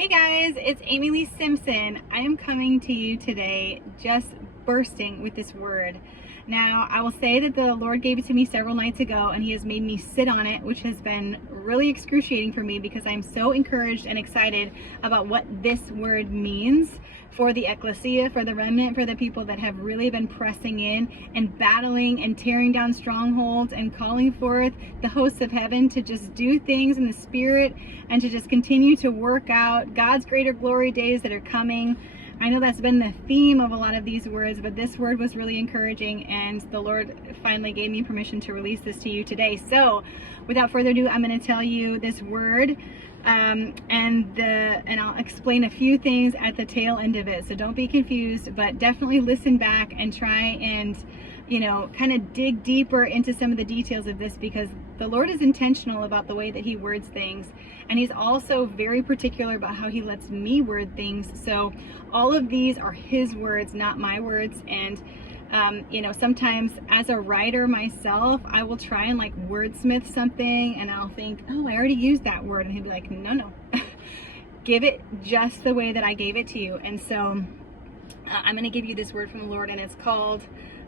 Hey guys, it's Amy Lee Simpson. I am coming to you today just bursting with this word. Now, I will say that the Lord gave it to me several nights ago and He has made me sit on it, which has been really excruciating for me because I'm so encouraged and excited about what this word means for the ecclesia, for the remnant, for the people that have really been pressing in and battling and tearing down strongholds and calling forth the hosts of heaven to just do things in the spirit and to just continue to work out God's greater glory days that are coming. I know that's been the theme of a lot of these words, but this word was really encouraging and the Lord finally gave me permission to release this to you today. So without further ado, I'm going to tell you this word and I'll explain a few things at the tail end of it. So don't be confused, but definitely listen back and try and, kind of dig deeper into some of the details of this, because the Lord is intentional about the way that He words things. And He's also very particular about how He lets me word things. So all of these are His words, not my words. And sometimes as a writer myself, I will try and wordsmith something and I'll think, oh, I already used that word. And He'll be like, no, give it just the way that I gave it to you. And so I'm going to give you this word from the Lord, and it's called,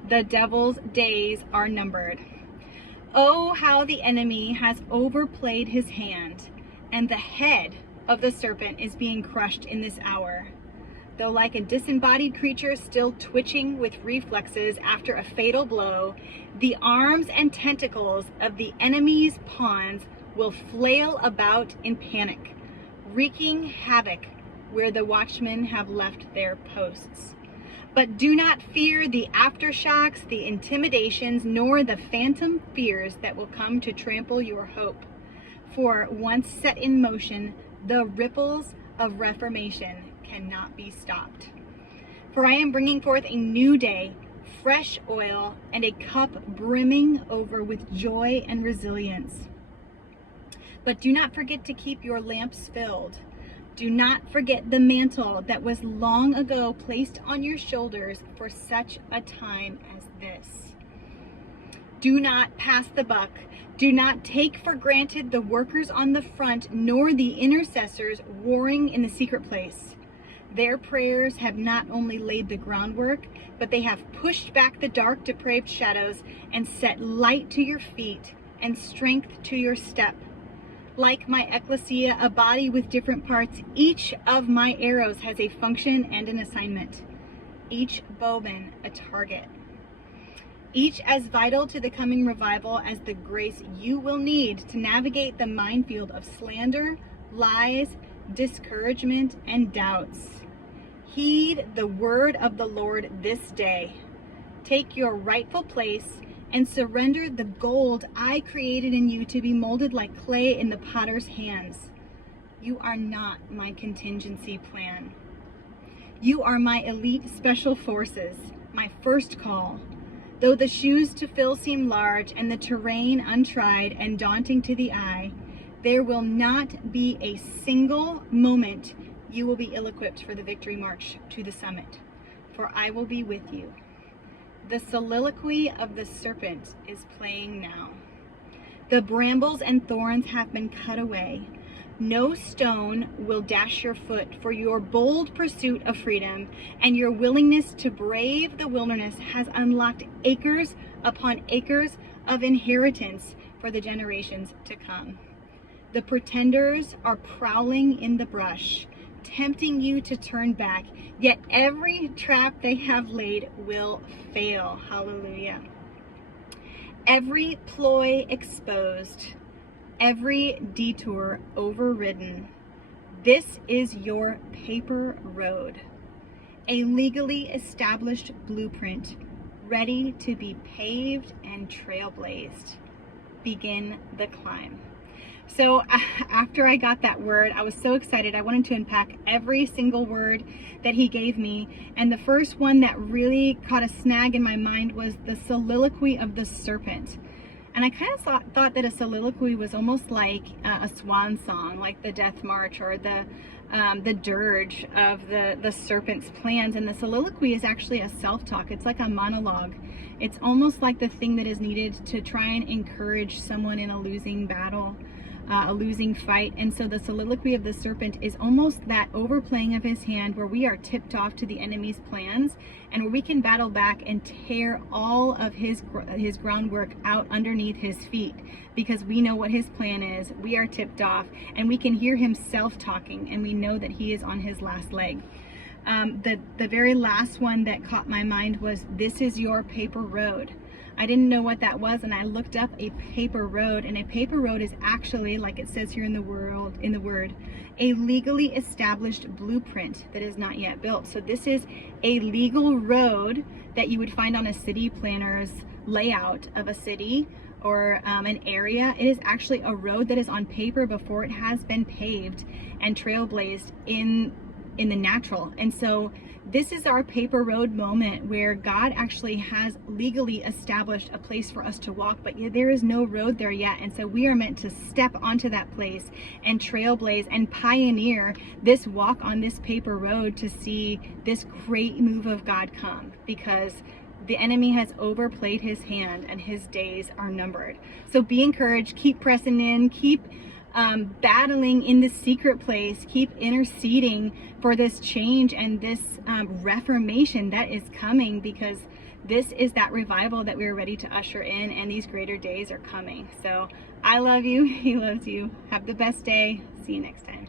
"The Devil's Days Are Numbered." Oh, how the enemy has overplayed his hand, and the head of the serpent is being crushed in this hour. Though like a disembodied creature still twitching with reflexes after a fatal blow, the arms and tentacles of the enemy's pawns will flail about in panic, wreaking havoc where the watchmen have left their posts. But do not fear the aftershocks, the intimidations, nor the phantom fears that will come to trample your hope. For once set in motion, the ripples of reformation cannot be stopped. For I am bringing forth a new day, fresh oil, and a cup brimming over with joy and resilience. But do not forget to keep your lamps filled. Do not forget the mantle that was long ago placed on your shoulders for such a time as this. Do not pass the buck. Do not take for granted the workers on the front, nor the intercessors warring in the secret place. Their prayers have not only laid the groundwork, but they have pushed back the dark, depraved shadows and set light to your feet and strength to your step. Like my ecclesia, a body with different parts, each of my arrows has a function and an assignment. Each bowman a target. Each as vital to the coming revival as the grace you will need to navigate the minefield of slander, lies, discouragement, and doubts. Heed the word of the Lord this day. Take your rightful place and surrender the gold I created in you to be molded like clay in the potter's hands. You are not my contingency plan. You are my elite special forces, my first call. Though the shoes to fill seem large and the terrain untried and daunting to the eye, there will not be a single moment you will be ill-equipped for the victory march to the summit, for I will be with you. The soliloquy of the serpent is playing now. The brambles and thorns have been cut away. No stone will dash your foot, for your bold pursuit of freedom and your willingness to brave the wilderness has unlocked acres upon acres of inheritance for the generations to come. The pretenders are prowling in the brush, tempting you to turn back, yet every trap they have laid will fail. Hallelujah. Every ploy exposed, every detour overridden. This is your paper road, a legally established blueprint, ready to be paved and trailblazed. Begin the climb. So after I got that word, I was so excited. I wanted to unpack every single word that He gave me. And the first one that really caught a snag in my mind was the soliloquy of the serpent. And I kind of thought that a soliloquy was almost like a swan song, like the death march or the dirge of the serpent's plans. And the soliloquy is actually a self-talk. It's like a monologue. It's almost like the thing that is needed to try and encourage someone in a losing battle. a losing fight. And so the soliloquy of the serpent is almost that overplaying of his hand where we are tipped off to the enemy's plans, and where we can battle back and tear all of his groundwork out underneath his feet, because we know what his plan is. We are tipped off, and we can hear him self-talking, and we know that he is on his last leg. The very last one that caught my mind was, "This is your paper road." I didn't know what that was, and I looked up a paper road, and a paper road is actually, like it says here in the word, a legally established blueprint that is not yet built. So this is a legal road that you would find on a city planner's layout of a city or an area. It is actually a road that is on paper before it has been paved and trailblazed in the natural. And so this is our paper road moment where God actually has legally established a place for us to walk, but there is no road there yet. And so we are meant to step onto that place and trailblaze and pioneer this walk on this paper road to see this great move of God come, because the enemy has overplayed his hand and his days are numbered. So be encouraged, keep pressing in, keep battling in the secret place, keep interceding for this change and this reformation that is coming, because this is that revival that we're ready to usher in, and these greater days are coming. So I love you. He loves you. Have the best day. See you next time.